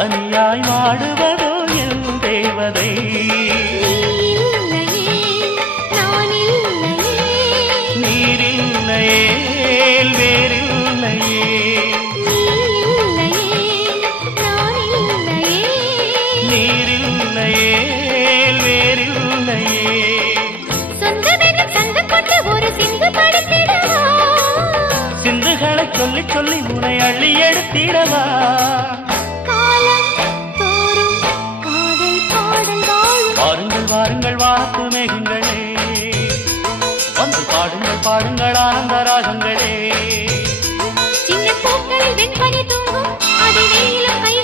தனியாய் வாடுவதோ என் தேவதை நீரில்லையே வேறில்லையே நீரில்லையே வேறில்லையே சிந்துகளை சொல்லி சொல்லி உனை அள்ளி எடுத்திடவா